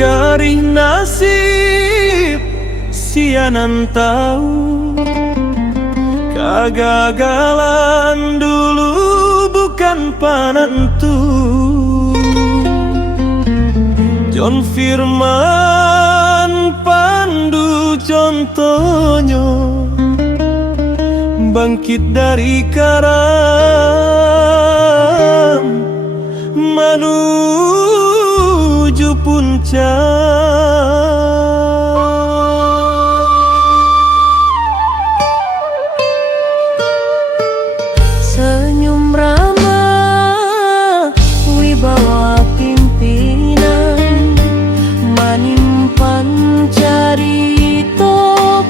Garih nasib sianan tahu, kegagalan dulu bukan penentu. John Firman Pandu contohnya, bangkit dari karam menuju puncak. Senyum ramah wibawa pimpinan, manimpan carita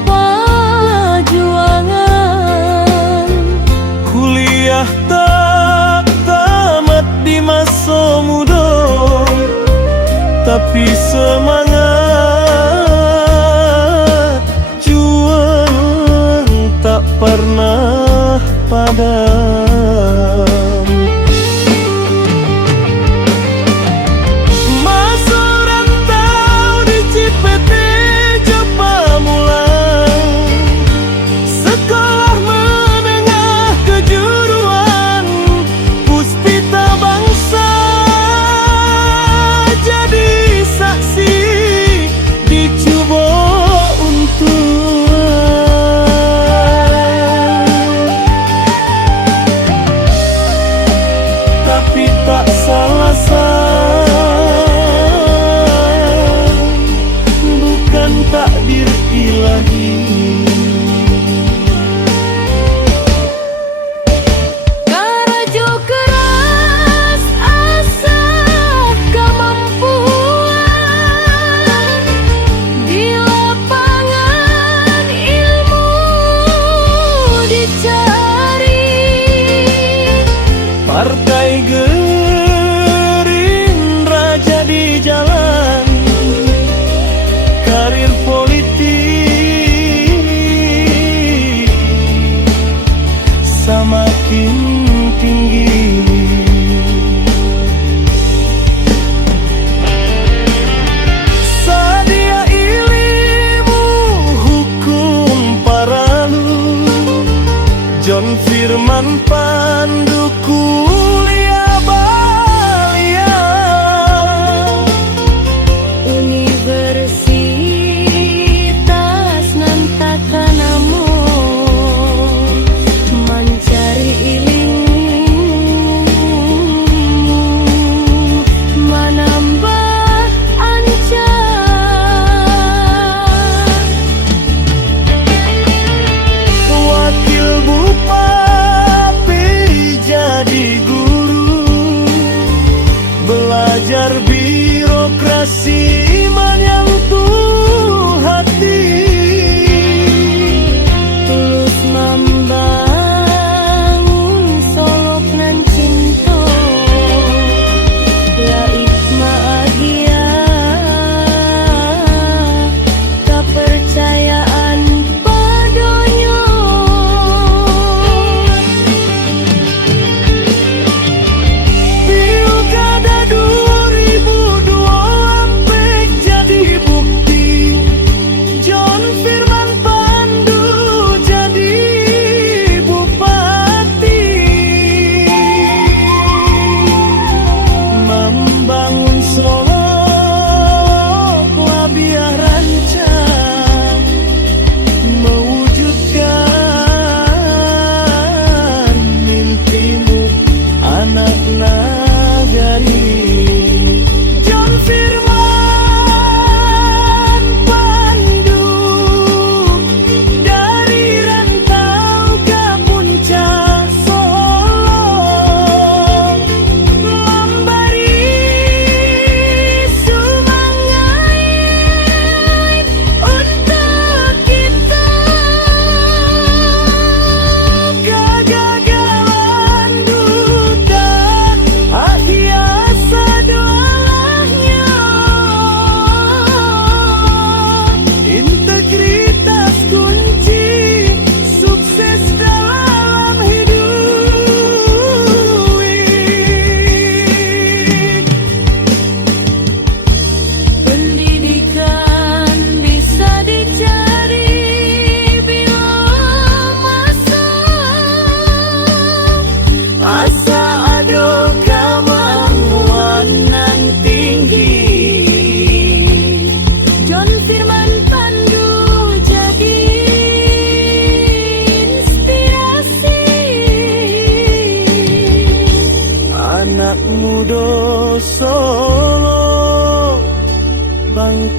perjuangan. Kuliah tak tamat di masa muda, tapi semangat juang tak pernah padam. Masa rantau di Cipete coba mulai, sekolah menengah kejuruan Puspita Bangsa, jadi saksi dicoba untuk tapi tak salah bukan takdir ilahi. Karajo keras asa kemampuan, di lapangan ilmu dicari. Partai Gerindra jadi jalan, karir politik semakin tinggi. Sadia ilmu hukum paralu, John Firman Pandu kuliah Balia. Universitas nan takanamo mencari ilmu, menambah ancam. Wakil bupati jadi guru, belajar birokrasi menyentuh hati. Tulus membangun solok nan cinta, laik bahagia kepercayaan padanya. Pilkada 2024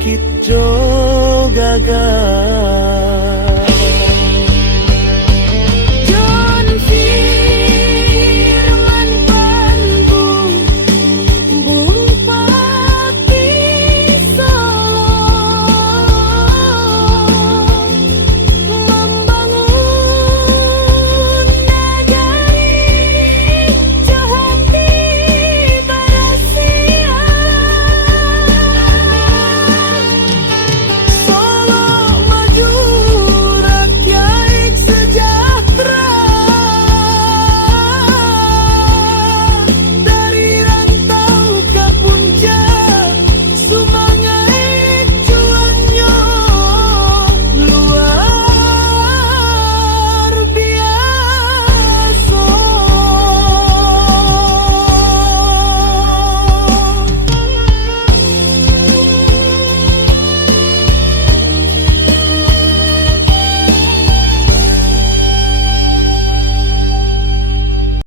sakit jo gagal.